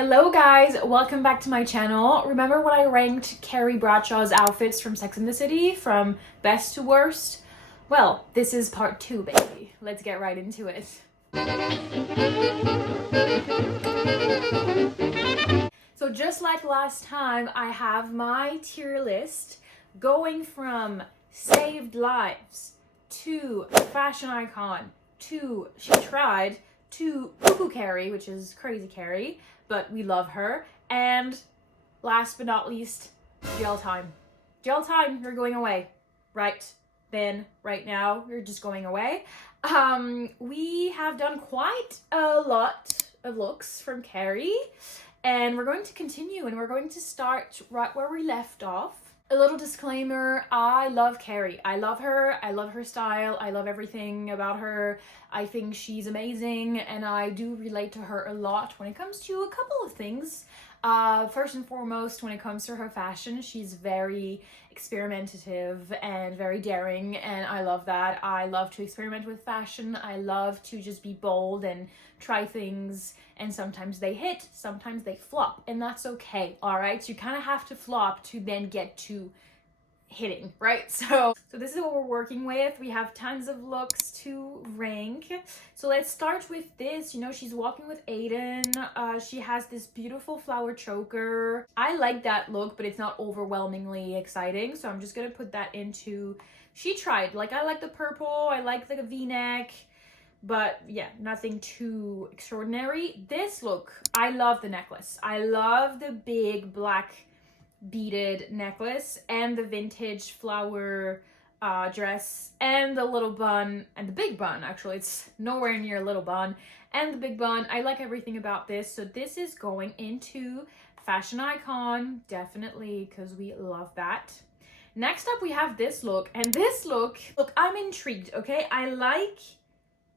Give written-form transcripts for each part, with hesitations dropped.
Hello guys, welcome back to my channel. Remember when I ranked Carrie Bradshaw's outfits from Sex and the City from best to worst? Well, this is part 2, baby. Let's get right into it. So just like last time, I have my tier list going from saved lives to fashion icon to she tried to cuckoo Carrie, which is crazy Carrie, but we love her. And last but not least, gel time. Gel time, you're going away. Right then, right now, you're just going away. We have done quite a lot of looks from Carrie, and we're going to continue, and we're going to start right where we left off. A little disclaimer, I love Carrie. I love her style, I love everything about her. I think she's amazing, and I do relate to her a lot when it comes to a couple of things. First and foremost, when it comes to her fashion, she's very experimentative and very daring, and I love that. I love to experiment with fashion. I love to just be bold and try things, and sometimes they hit, sometimes they flop, and that's okay, all right? You kind of have to flop to then get to hitting, right? So this is what we're working with. We have tons of looks to rank. So let's start with this. You know, she's walking with Aiden. She has this beautiful flower choker. I like that look, but it's not overwhelmingly exciting, so I'm just gonna put that into she tried. Like, I like the purple, I like the V-neck, but yeah, nothing too extraordinary. This look, I love the necklace. I love the big black beaded necklace and the vintage flower dress and the little bun and the big bun. Actually, it's nowhere near a little bun and the big bun. I like everything about this. So this is going into fashion icon, definitely, because we love that. Next up, we have this look, and this look, I'm intrigued. Okay, I like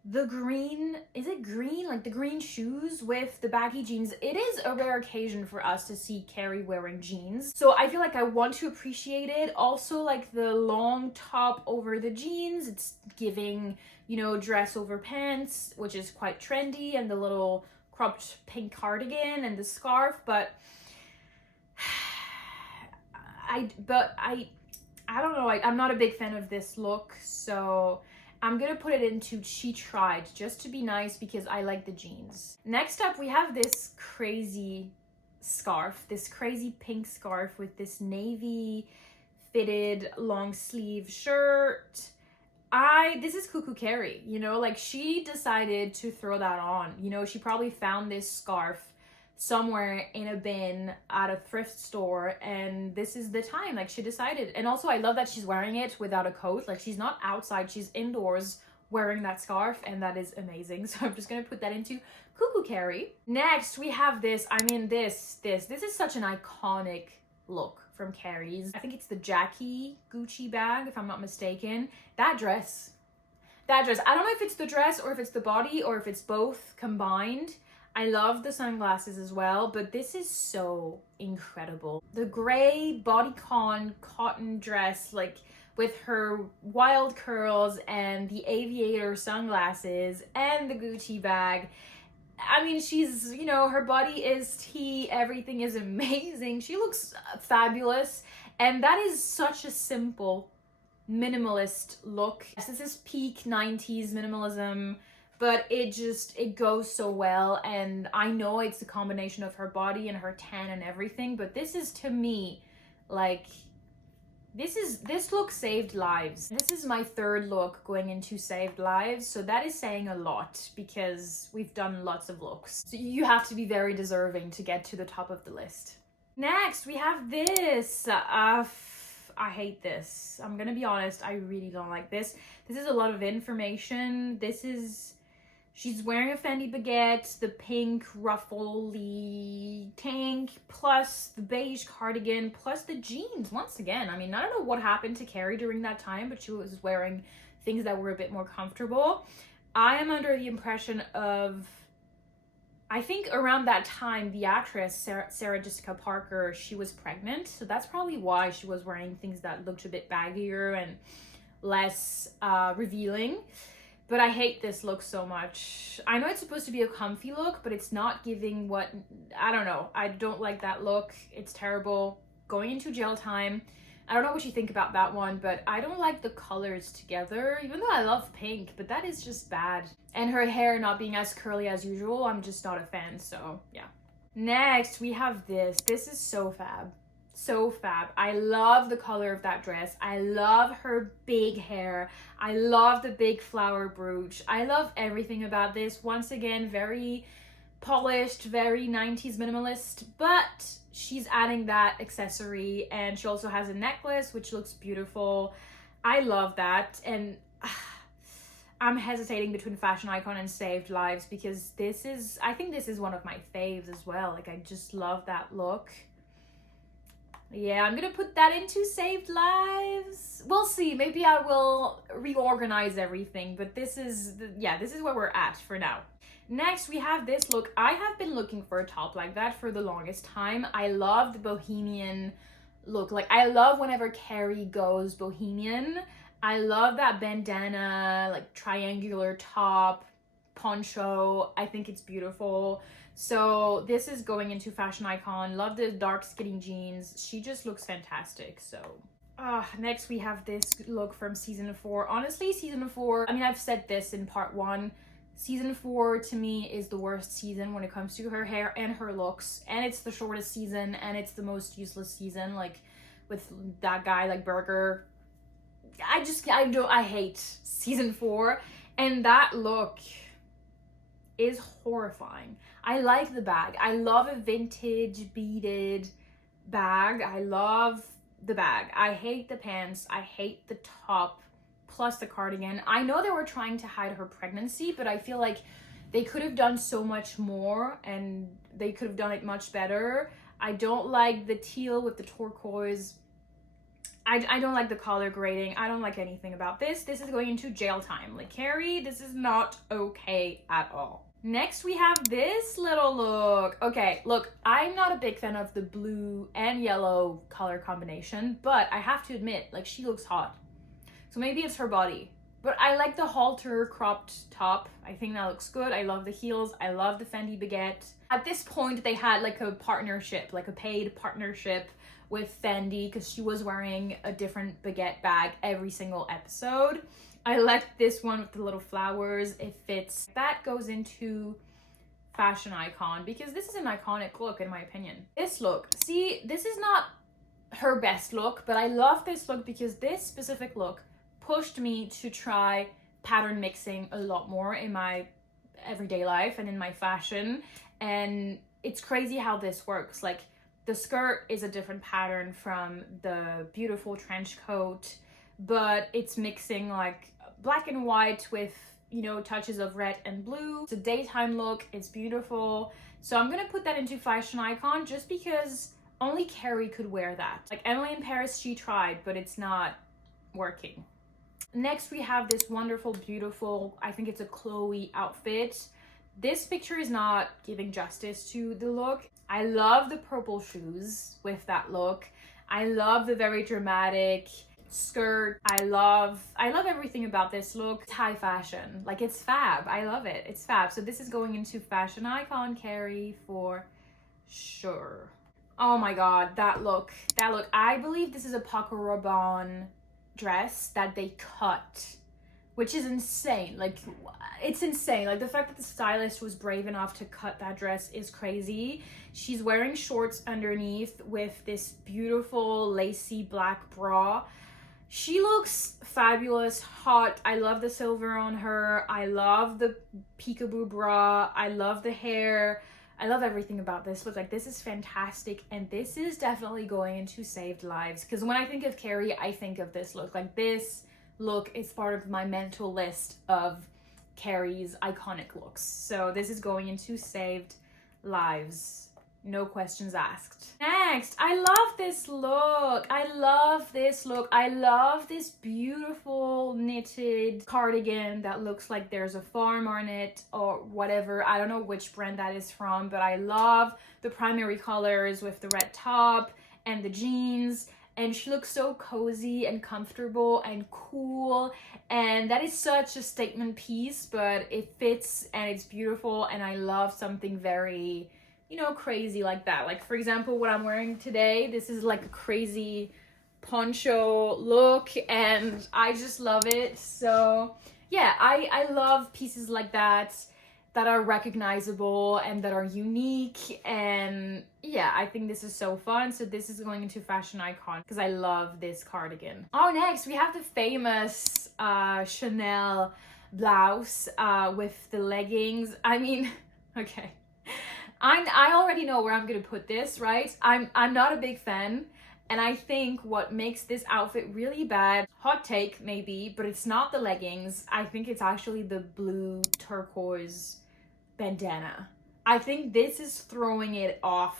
the green, is it green? Like the green shoes with the baggy jeans. It is a rare occasion for us to see Carrie wearing jeans, so I feel like I want to appreciate it. Also, like the long top over the jeans, it's giving, you know, dress over pants, which is quite trendy, and the little cropped pink cardigan and the scarf, but I don't know, I'm not a big fan of this look, so I'm gonna put it into she tried, just to be nice, because I like the jeans. Next up, we have this crazy scarf, this crazy pink scarf with this navy fitted long sleeve shirt. This is cuckoo Carrie, you know, like she decided to throw that on. You know, she probably found this scarf somewhere in a bin at a thrift store, and this is the time, like she decided. And also I love that she's wearing it without a coat. Like, she's not outside, she's indoors wearing that scarf, and that is amazing. So I'm just gonna put that into cuckoo Carrie. Next, we have this. I mean, this is such an iconic look from Carrie's. I think it's the Jackie Gucci bag, if I'm not mistaken. That dress, I don't know if it's the dress or if it's the body or if it's both combined. I love the sunglasses as well, but this is so incredible. The gray bodycon cotton dress, like with her wild curls and the aviator sunglasses and the Gucci bag. I mean, she's, you know, her body is tea, everything is amazing. She looks fabulous, and that is such a simple minimalist look. This is peak 90s minimalism, but it goes so well. And I know it's the combination of her body and her tan and everything, but this is, to me, like, this look saved lives. This is my third look going into saved lives, so that is saying a lot, because we've done lots of looks, so you have to be very deserving to get to the top of the list. Next, we have this. I hate this. I'm gonna be honest, I really don't like this. This is a lot of information. She's wearing a Fendi baguette, the pink ruffly tank, plus the beige cardigan, plus the jeans. Once again, I mean, I don't know what happened to Carrie during that time, but she was wearing things that were a bit more comfortable. I am under the impression of, I think around that time, the actress Sarah Jessica Parker, she was pregnant, so that's probably why she was wearing things that looked a bit baggier and less revealing. But I hate this look so much. I know it's supposed to be a comfy look, but it's not giving what, I don't know. I don't like that look. It's terrible. Going into jail time. I don't know what you think about that one, but I don't like the colors together, even though I love pink, but that is just bad. And her hair not being as curly as usual, I'm just not a fan, so yeah. Next, we have this. This is so fab. So fab. I love the color of that dress. I love her big hair. I love the big flower brooch. I love everything about this. Once again, very polished, very 90s minimalist, but she's adding that accessory, and she also has a necklace which looks beautiful. I love that, and I'm hesitating between Fashion Icon and Saved Lives because I think this is one of my faves as well. Like, I just love that look. Yeah, I'm gonna put that into Saved Lives. We'll see. Maybe I will reorganize everything, but this is where we're at for now. Next, we have this look. I have been looking for a top like that for the longest time. I love the Bohemian look. Like, I love whenever Carrie goes Bohemian. I love that bandana, like triangular top, poncho. I think it's beautiful. So this is going into Fashion Icon. Love the dark skinny jeans. She just looks fantastic. So next we have this look from season 4. Honestly, season 4, I mean, I've said this in part 1. Season 4 to me is the worst season when it comes to her hair and her looks. And it's the shortest season, and it's the most useless season, like with that guy like Burger. I hate season 4, and that look is horrifying. I like the bag. I love a vintage beaded bag. I love the bag. I hate the pants. I hate the top plus the cardigan. I know they were trying to hide her pregnancy, but I feel like they could have done so much more and they could have done it much better. I don't like the teal with the turquoise. I don't like the color grading. I don't like anything about this. This is going into jail time. Like, Carrie, this is not okay at all. Next, we have this little look. Okay, look, I'm not a big fan of the blue and yellow color combination, but I have to admit, like, she looks hot. So maybe it's her body. But I like the halter cropped top. I think that looks good. I love the heels. I love the Fendi baguette. At this point, they had like a partnership, like a paid partnership with Fendi because she was wearing a different baguette bag every single episode. I like this one with the little flowers. It fits. That goes into Fashion Icon because this is an iconic look in my opinion. This look, see, this is not her best look, but I love this look because this specific look pushed me to try pattern mixing a lot more in my everyday life and in my fashion. And it's crazy how this works. Like, the skirt is a different pattern from the beautiful trench coat, but it's mixing like black and white with, you know, touches of red and blue. It's a daytime look. It's beautiful. So I'm gonna put that into Fashion Icon just because only Carrie could wear that. Like, Emily in Paris, she tried, but it's not working. Next, we have this wonderful, beautiful, I think it's a Chloe outfit. This picture is not giving justice to the look. I love the purple shoes with that look. I love the very dramatic skirt. I love everything about this look. It's high fashion. Like, it's fab. I love it. It's fab. So this is going into Fashion Icon Carrie for sure. Oh my god, that look. That look. I believe this is a Paco Rabanne dress that they cut, which is insane. Like, it's insane. Like, the fact that the stylist was brave enough to cut that dress is crazy. She's wearing shorts underneath with this beautiful lacy black bra. She looks fabulous, hot. I love the silver on her. I love the peekaboo bra. I love the hair. I love everything about this look. Like, this is fantastic, and this is definitely going into Saved Lives because when I think of Carrie, I think of this look. Like, this look is part of my mental list of Carrie's iconic looks. So this is going into Saved Lives. No questions asked. Next, I love this look. I love this look. I love this beautiful knitted cardigan that looks like there's a farm on it or whatever. I don't know which brand that is from, but I love the primary colors with the red top and the jeans and she looks so cozy and comfortable and cool, and that is such a statement piece, but it fits and it's beautiful, and I love something very, you know, crazy like that. Like, for example, what I'm wearing today, this is like a crazy poncho look, and I just love it. So yeah, I love pieces like that are recognizable and that are unique, and yeah, I think this is so fun. So this is going into fashion icon because I love this cardigan. Oh, next we have the famous Chanel blouse with the leggings. I mean, okay, I already know where I'm gonna put this, right? I'm not a big fan, and I think what makes this outfit really bad, hot take maybe, but it's not the leggings. I think it's actually the blue turquoise bandana. I think this is throwing it off.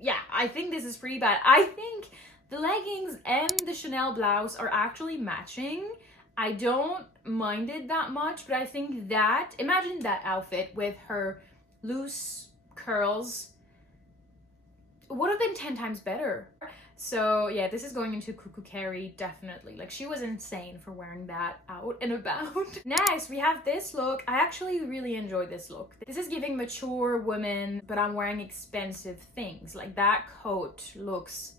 Yeah, I think this is pretty bad. I think the leggings and the Chanel blouse are actually matching. I don't mind it that much, but I think that, imagine that outfit with her loose curls, would have been 10 times better. So yeah, this is going into Cuckoo Carrie, definitely. Like, she was insane for wearing that out and about. Next, we have this look. I actually really enjoy this look. This is giving mature women, but I'm wearing expensive things. Like, that coat looks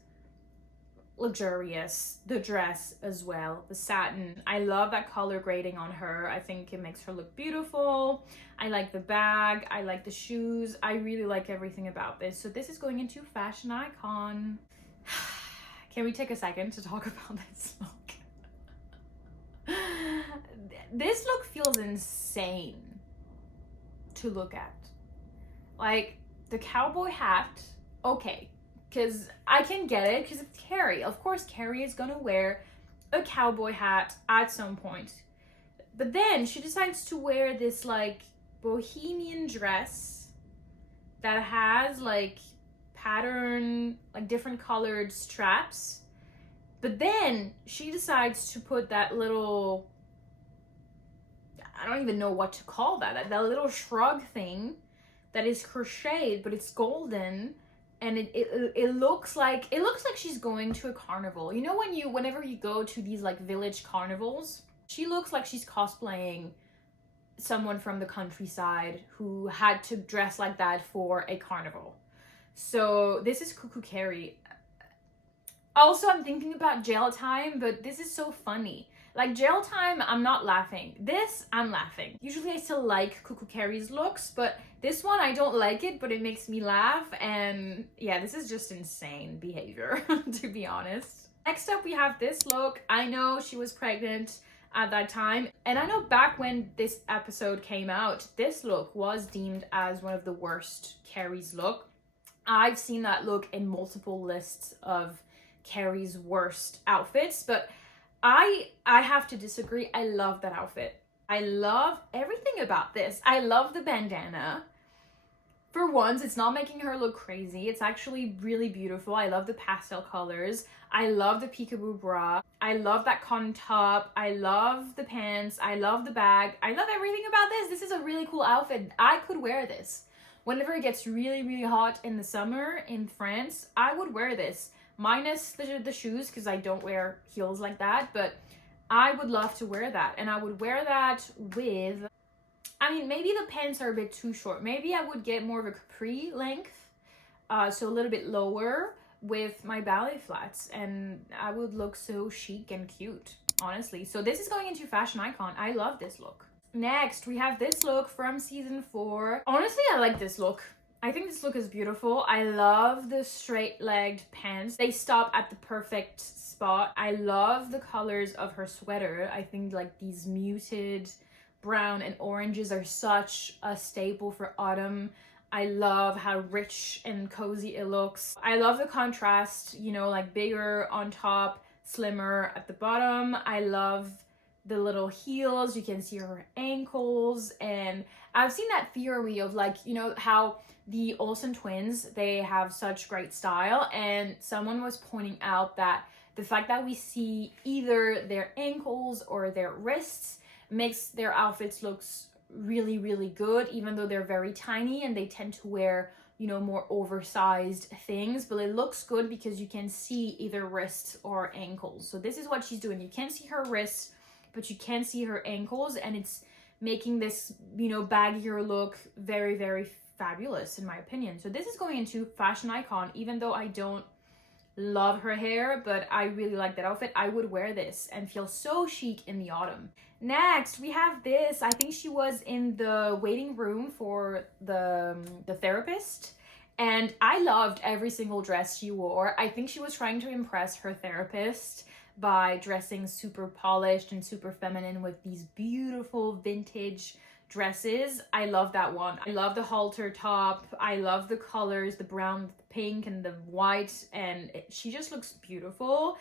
luxurious. The dress as well, the satin. I love that color grading on her. I think it makes her look beautiful. I like the bag. I like the shoes. I really like everything about this. So this is going into fashion icon. Can we take a second to talk about this look? This look feels insane to look at. Like, the cowboy hat, okay, because I can get it because it's Carrie. Of course, Carrie is gonna wear a cowboy hat at some point. But then she decides to wear this like bohemian dress that has like pattern, like different colored straps. But then she decides to put that little, I don't even know what to call that little shrug thing that is crocheted, but it's golden, and it looks like she's going to a carnival. You know, whenever you go to these like village carnivals, she looks like she's cosplaying someone from the countryside who had to dress like that for a carnival. So this is Cuckoo Carrie. Also, I'm thinking about Jail Time, but this is so funny. Like, Jail Time, I'm not laughing. This, I'm laughing. Usually I still like Cuckoo Carrie's looks, but this one, I don't like it, but it makes me laugh. And yeah, this is just insane behavior, to be honest. Next up, we have this look. I know she was pregnant at that time, and I know back when this episode came out, this look was deemed as one of the worst Carrie's look. I've seen that look in multiple lists of Carrie's worst outfits, but I have to disagree. I love that outfit. I love everything about this. I love the bandana. For once, it's not making her look crazy. It's actually really beautiful. I love the pastel colors. I love the peekaboo bra. I love that cotton top. I love the pants. I love the bag. I love everything about this. This is a really cool outfit. I could wear this. Whenever it gets really, really hot in the summer in France, I would wear this. Minus the shoes, because I don't wear heels like that, but I would love to wear that. And I would wear that with, I mean, maybe the pants are a bit too short. Maybe I would get more of a capri length, so a little bit lower with my ballet flats, and I would look so chic and cute, honestly. So this is going into fashion icon. I love this look. Next, we have this look from season 4. Honestly, I like this look. I think this look is beautiful. I love the straight-legged pants. They stop at the perfect spot. I love the colors of her sweater. I think like these muted brown and oranges are such a staple for autumn. I love how rich and cozy it looks. I love the contrast, you know, like bigger on top, slimmer at the bottom. I love the little heels. You can see her ankles, and I've seen that theory of like, you know, how the Olsen twins, they have such great style, and someone was pointing out that the fact that we see either their ankles or their wrists makes their outfits look really, really good, even though they're very tiny and they tend to wear you know, more oversized things, but it looks good because you can see either wrists or ankles. So this is what she's doing. You can't see her wrists, but you can see her ankles, and it's making this, you know, baggier look very, very fabulous in my opinion. So this is going into fashion icon, even though I don't love her hair, but I really like that outfit. I would wear this and feel so chic in the autumn. Next, we have this. I think she was in the waiting room for the therapist, and I loved every single dress she wore. I think she was trying to impress her therapist by dressing super polished and super feminine with these beautiful vintage dresses. I love that one. I love the halter top. I love the colors, the brown, the pink, and the white, and she just looks beautiful.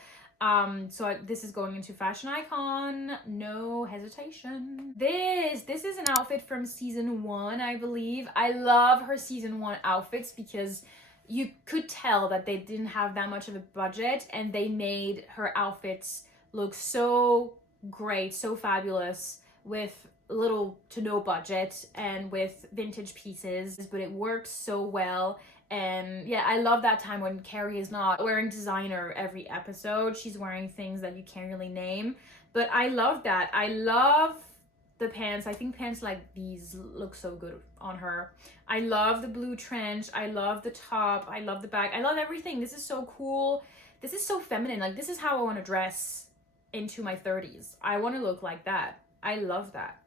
This is going into fashion icon, no hesitation. This is an outfit from season 1, I believe. I love her season 1 outfits because you could tell that they didn't have that much of a budget, and they made her outfits look so great, so fabulous, with little to no budget and with vintage pieces, but it works so well. And yeah, I love that time when Carrie is not wearing designer every episode. She's wearing things that you can't really name, but I love that. I love the pants. I think pants like these look so good on her. I love the blue trench. I love the top. I love the back. I love everything. This is so cool. This is so feminine. Like, this is how I want to dress into my 30s. I want to look like that. I love that.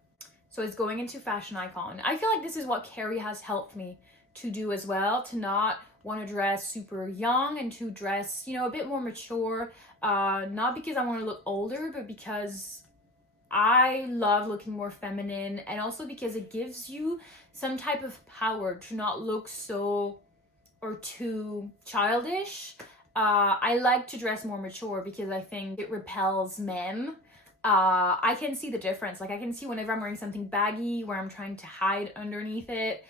So it's going into fashion icon. I feel like this is what Carrie has helped me to do as well, to not want to dress super young and to dress, you know, a bit more mature. Not because I want to look older, but because I love looking more feminine, and also because it gives you some type of power to not look so or too childish. I like to dress more mature because I think it repels men. I can see the difference. Like, I can see whenever I'm wearing something baggy where I'm trying to hide underneath it,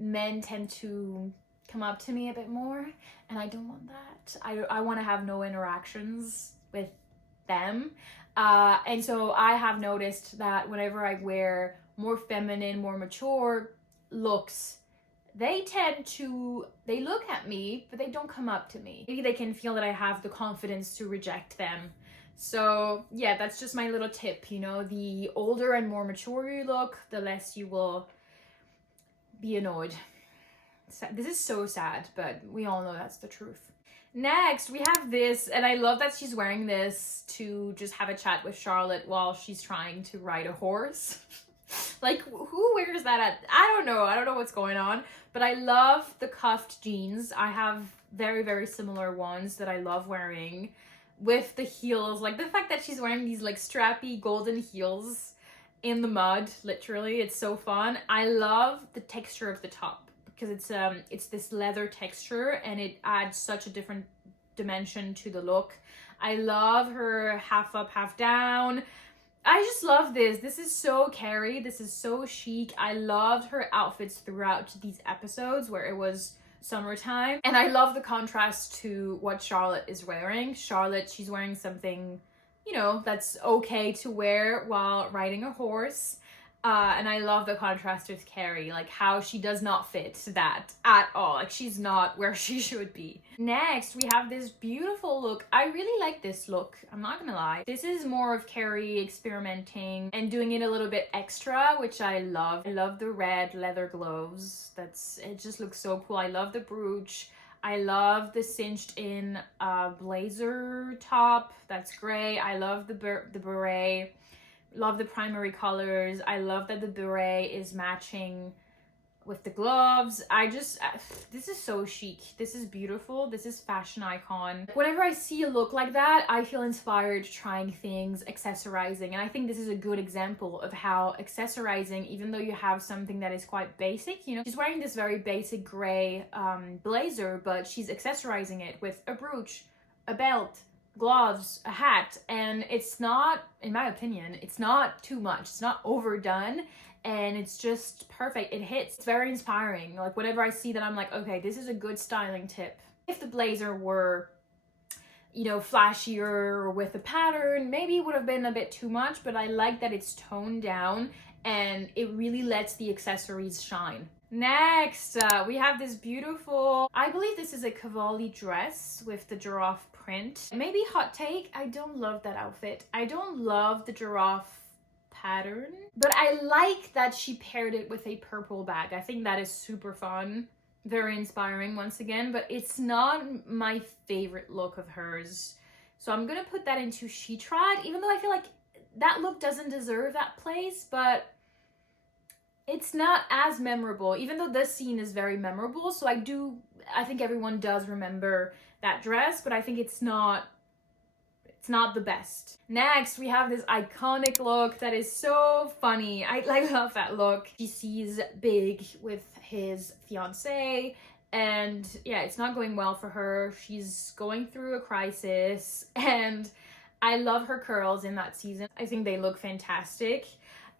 men tend to come up to me a bit more, and I don't want that. I want to have no interactions with them. And so I have noticed that whenever I wear more feminine, more mature looks, they look at me, but they don't come up to me. Maybe they can feel that I have the confidence to reject them. So yeah, that's just my little tip, you know, the older and more mature you look, the less you will be annoyed. This is so sad, but we all know that's the truth. Next, we have this, and I love that she's wearing this to just have a chat with Charlotte while she's trying to ride a horse. Like, who wears that at? I don't know what's going on, but I love the cuffed jeans. I have very, very similar ones that I love wearing with the heels. Like, the fact that she's wearing these like strappy golden heels in the mud, literally, it's so fun. I love the texture of the top because it's this leather texture, and it adds such a different dimension to the look. I love her half up, half down. I just love this. This is so Carrie. This is so chic. I loved her outfits throughout these episodes where it was summertime. And I love the contrast to what Charlotte is wearing. Charlotte, she's wearing something, you know, that's okay to wear while riding a horse. And I love the contrast with Carrie, like how she does not fit that at all. Like, she's not where she should be. Next, we have this beautiful look. I really like this look, I'm not gonna lie. This is more of Carrie experimenting and doing it a little bit extra, which I love. I love the red leather gloves. It just looks so cool. I love the brooch. I love the cinched in blazer top. That's great. I love the beret. Love the primary colors. I love that the beret is matching with the gloves. This is so chic. This is beautiful. This is fashion icon. Whenever I see a look like that, I feel inspired trying things, accessorizing. And I think this is a good example of how accessorizing, even though you have something that is quite basic, you know, she's wearing this very basic gray blazer, but she's accessorizing it with a brooch, a belt, gloves, a hat, and it's not, in my opinion, it's not too much. It's not overdone, and it's just perfect. It hits. It's very inspiring. Like, whenever I see that, I'm like, okay, this is a good styling tip. If the blazer were, you know, flashier or with a pattern, maybe it would have been a bit too much, but I like that it's toned down and it really lets the accessories shine. Next, we have this beautiful, I believe this is a Cavalli dress with the giraffe print. Maybe hot take, I don't love that outfit. I don't love the giraffe pattern, but I like that she paired it with a purple bag. I think that is super fun, very inspiring once again, but it's not my favorite look of hers. So I'm gonna put that into She Tried, even though I feel like that look doesn't deserve that place, but it's not as memorable, even though this scene is very memorable. So I think everyone does remember that dress, but I think it's not the best. Next, we have this iconic look that is so funny. I love that look. She sees Big with his fiance, and yeah, it's not going well for her. She's going through a crisis, and I love her curls in that season. I think they look fantastic.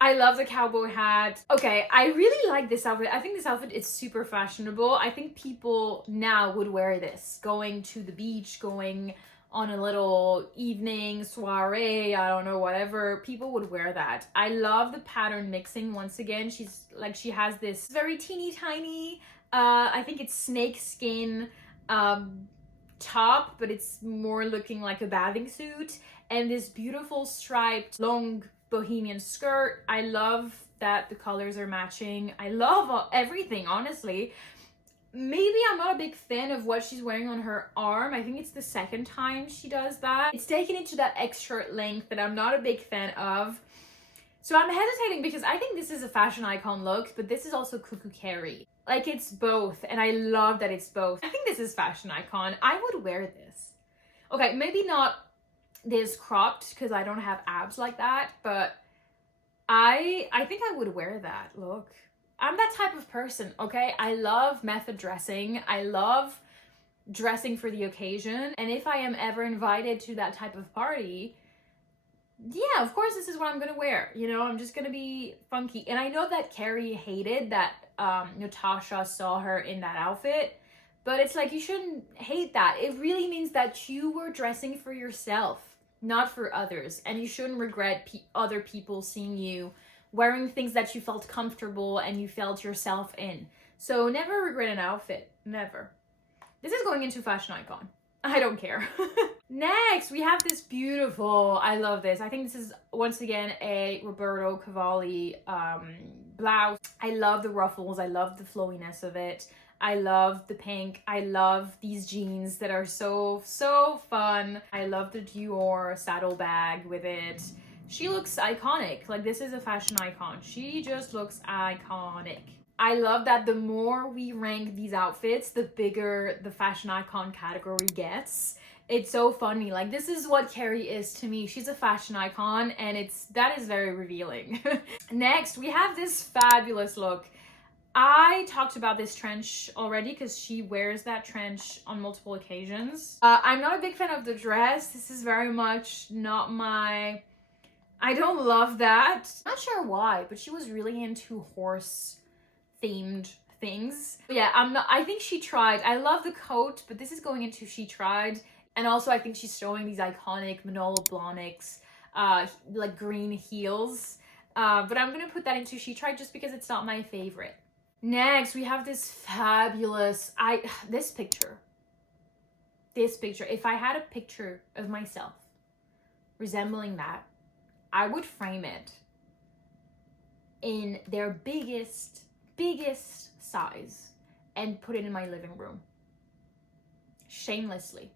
I love the cowboy hat. Okay, I really like this outfit. I think this outfit is super fashionable. I think people now would wear this, going to the beach, going on a little evening soiree, I don't know, whatever. People would wear that. I love the pattern mixing once again. She has this very teeny tiny, I think it's snake skin top, but it's more looking like a bathing suit, and this beautiful striped long Bohemian skirt. I love that the colors are matching. I love everything, honestly. Maybe I'm not a big fan of what she's wearing on her arm. I think it's the second time she does that. It's taken it to that extra length that I'm not a big fan of. So I'm hesitating because I think this is a fashion icon look, but this is also Cuckoo Carrie. Like, it's both, and I love that it's both. I think this is fashion icon. I would wear this. Okay, maybe not this cropped because I don't have abs like that, but I think I would wear that look. I'm that type of person, okay? I love method dressing. I love dressing for the occasion. And if I am ever invited to that type of party, yeah, of course, this is what I'm gonna wear. You know, I'm just gonna be funky. And I know that Carrie hated that Natasha saw her in that outfit, but it's like, you shouldn't hate that. It really means that you were dressing for yourself, not for others. And you shouldn't regret other people seeing you wearing things that you felt comfortable and you felt yourself in. So never regret an outfit, never. This is going into fashion icon. I don't care. Next, we have this beautiful, I love this. I think this is, once again, a Roberto Cavalli blouse. I love the ruffles. I love the flowiness of it. I love the pink. I love these jeans that are so fun. I love the Dior saddlebag with it. She looks iconic. Like, this is a fashion icon. She just looks iconic. I love that the more we rank these outfits, the bigger the fashion icon category gets. It's so funny. Like, this is what Carrie is to me. She's a fashion icon, and that is very revealing. Next, we have this fabulous look. I talked about this trench already because she wears that trench on multiple occasions. I'm not a big fan of the dress. This is very much not my... I don't love that. Not sure why, but she was really into horse themed things. But yeah, I think She Tried. I love the coat, but this is going into She Tried. And also I think she's showing these iconic Manolo Blahniks, like green heels. But I'm gonna put that into She Tried just because it's not my favorite. Next, we have this fabulous, this picture. If I had a picture of myself resembling that, I would frame it in their biggest size and put it in my living room. Shamelessly.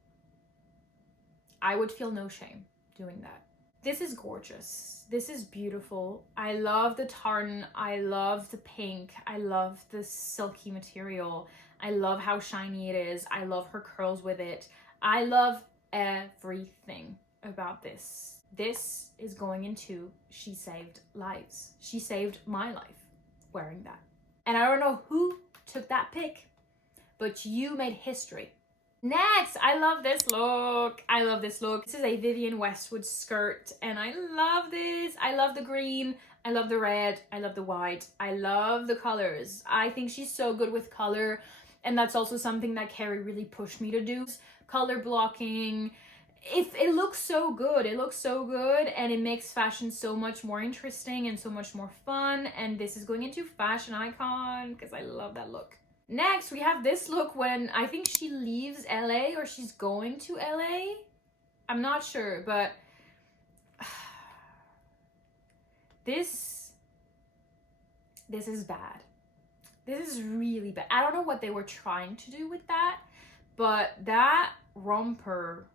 I would feel no shame doing that. This is gorgeous. This is beautiful. I love the tartan. I love the pink. I love the silky material. I love how shiny it is. I love her curls with it. I love everything about this. This is going into She Saved Lives. She saved my life wearing that. And I don't know who took that pic, but you made history. Next, I love this look. I love this look. This is a Vivienne Westwood skirt, and I love this. I love the green. I love the red. I love the white. I love the colors. I think she's so good with color, and that's also something that Carrie really pushed me to do. Color blocking if it looks so good, it looks so good, and it makes fashion so much more interesting and so much more fun. And this is going into fashion icon because I love that look. Next, we have this look when I think she leaves LA or she's going to LA. I'm not sure, but this is bad. This is really bad. I don't know what they were trying to do with that, but that romper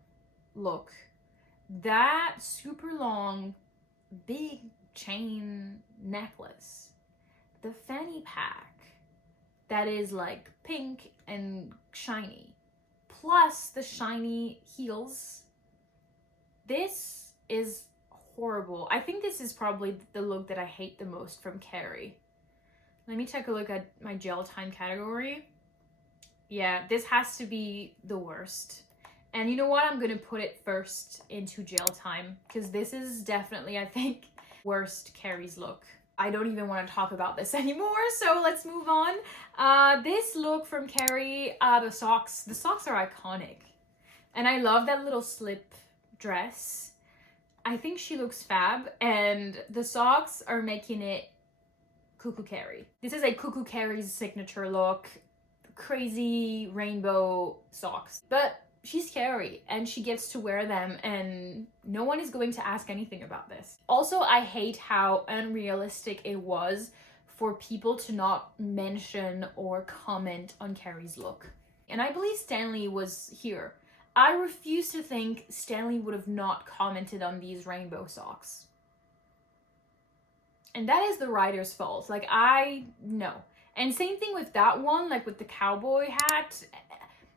look, that super long, big chain necklace, the fanny pack that is like pink and shiny, plus the shiny heels. This is horrible. I think this is probably the look that I hate the most from Carrie. Let me take a look at my gel time category. Yeah, this has to be the worst. And you know what? I'm gonna put it first into gel time because this is definitely, I think, worst Carrie's look. I don't even want to talk about this anymore, so let's move on. This look from Carrie, the socks are iconic. And I love that little slip dress. I think she looks fab, and the socks are making it Cuckoo Carrie. This is a Cuckoo Carrie's signature look. Crazy rainbow socks. But she's Carrie and she gets to wear them and no one is going to ask anything about this. Also, I hate how unrealistic it was for people to not mention or comment on Carrie's look. And I believe Stanley was here. I refuse to think Stanley would have not commented on these rainbow socks. And that is the writer's fault. Like, no. And same thing with that one, like with the cowboy hat.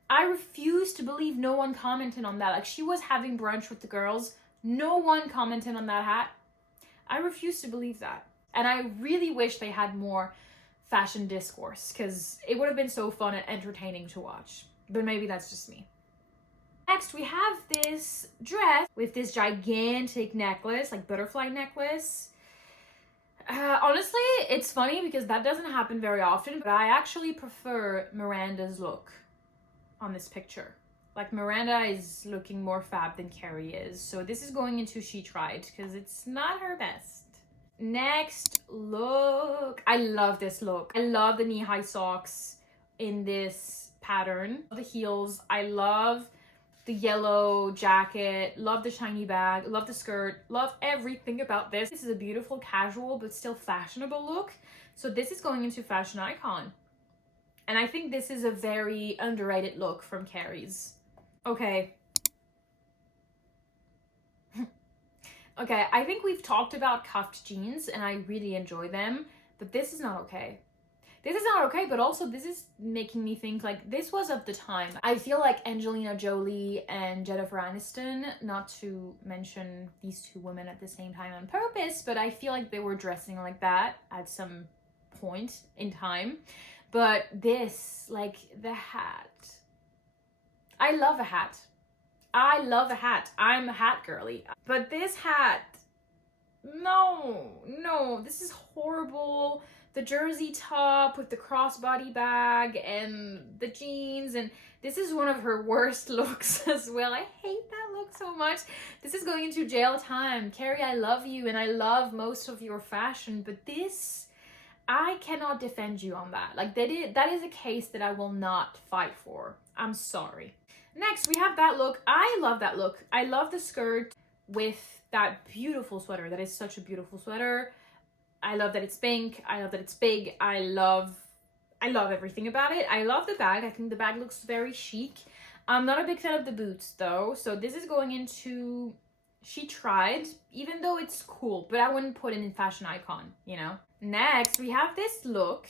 I refuse to believe no one commented on that. Like, she was having brunch with the girls. No one commented on that hat. I refuse to believe that. And I really wish they had more fashion discourse because it would have been so fun and entertaining to watch. But maybe that's just me. Next, we have this dress with this gigantic necklace, like butterfly necklace. Honestly, it's funny because that doesn't happen very often, but I actually prefer Miranda's look on this picture. Like, Miranda is looking more fab than Carrie is. So this is going into She Tried because it's not her best. Next look. I love this look. I love the knee-high socks in this pattern. The heels. I love the yellow jacket, love the shiny bag, love the skirt, love everything about this. This is a beautiful, casual, but still fashionable look. So this is going into fashion icon. And I think this is a very underrated look from Carrie's. Okay. Okay, I think we've talked about cuffed jeans and I really enjoy them, but this is not okay. This is not okay, but also this is making me think like this was of the time. I feel like Angelina Jolie and Jennifer Aniston, not to mention these two women at the same time on purpose, but I feel like they were dressing like that at some point in time. But this, like the hat. I love a hat. I love a hat. I'm a hat girly. But this hat, no, this is horrible. The jersey top with the crossbody bag and the jeans, and this is one of her worst looks as well. I hate that look so much. This is going into jail time. Carrie, I love you and I love most of your fashion, but this, I cannot defend you on that. Like, that is a case that I will not fight for. I'm sorry. Next, we have that look. I love that look. I love the skirt with that beautiful sweater. That is such a beautiful sweater. I love that it's pink. I love that it's big. I love everything about it. I love the bag. I think the bag looks very chic. I'm not a big fan of the boots though. So this is going into She Tried, even though it's cool, but I wouldn't put it in fashion icon, you know? Next, we have this look.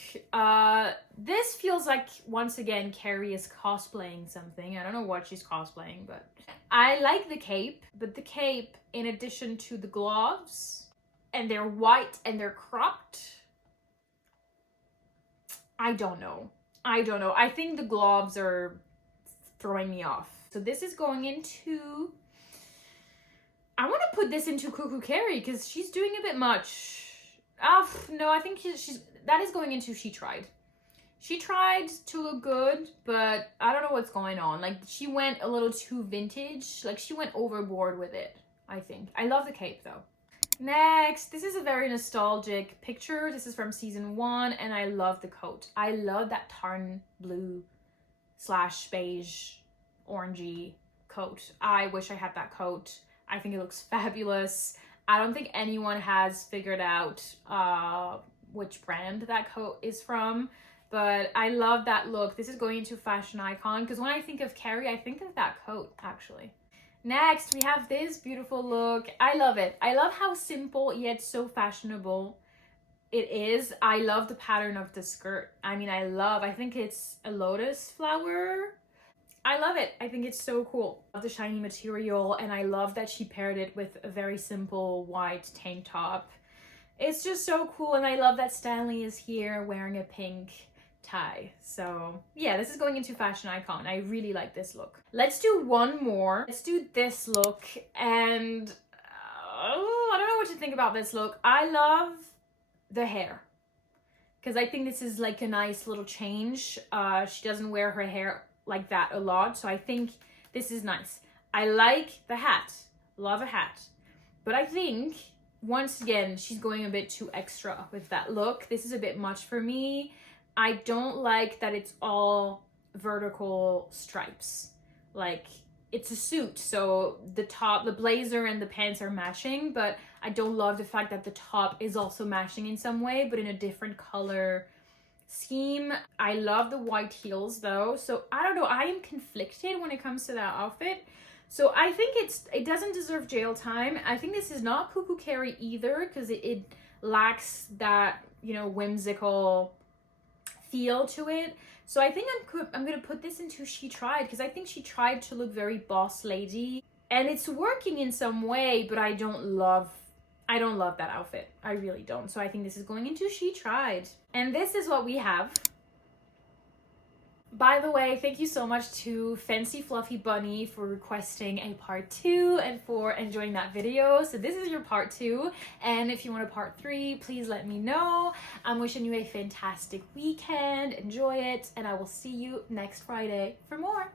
This feels like, once again, Carrie is cosplaying something. I don't know what she's cosplaying, but I like the cape, but the cape, in addition to the gloves, and they're white and they're cropped. I don't know. I think the gloves are throwing me off. So this is going into, I want to put this into Cuckoo Carrie because she's doing a bit much. No, I think that is going into She Tried. She tried to look good, but I don't know what's going on. Like, she went a little too vintage. Like, she went overboard with it, I think. I love the cape, though. Next, this is a very nostalgic picture. This is from season 1, and I love the coat. I love that tarn blue / beige orangey coat. I wish I had that coat. I think it looks fabulous. I don't think anyone has figured out which brand that coat is from, but I love that look. This is going into fashion icon, because when I think of Carrie, I think of that coat, actually. Next, we have this beautiful look. I love it. I love how simple yet so fashionable it is. I love the pattern of the skirt. I mean, I think it's a lotus flower. I love it. I think it's so cool. I love the shiny material, and I love that she paired it with a very simple white tank top. It's just so cool, and I love that Stanley is here wearing a pink tie. So yeah, this is going into fashion icon. I really like this look. Let's do one more. Let's do this look, and I don't know what to think about this look. I love the hair, because I think this is like a nice little change. She doesn't wear her hair like that a lot, so I think this is nice. I like the hat. Love a hat. But I think, once again, she's going a bit too extra with that look. This is a bit much for me. I don't like that it's all vertical stripes. Like, it's a suit, so the top, the blazer and the pants are matching, but I don't love the fact that the top is also matching in some way, but in a different color scheme. I love the white heels though, so I don't know, I am conflicted when it comes to that outfit. So I think it doesn't deserve jail time. I think this is not Cuckoo Carrie either, because it lacks that, you know, whimsical feel to it. So I think I'm gonna put this into She Tried, because I think she tried to look very boss lady, and it's working in some way, but I don't love that outfit. I really don't. So I think this is going into She Tried. And this is what we have. By the way, thank you so much to Fancy Fluffy Bunny for requesting a part 2 and for enjoying that video. So this is your part 2. And if you want a part 3, please let me know. I'm wishing you a fantastic weekend. Enjoy it. And I will see you next Friday for more.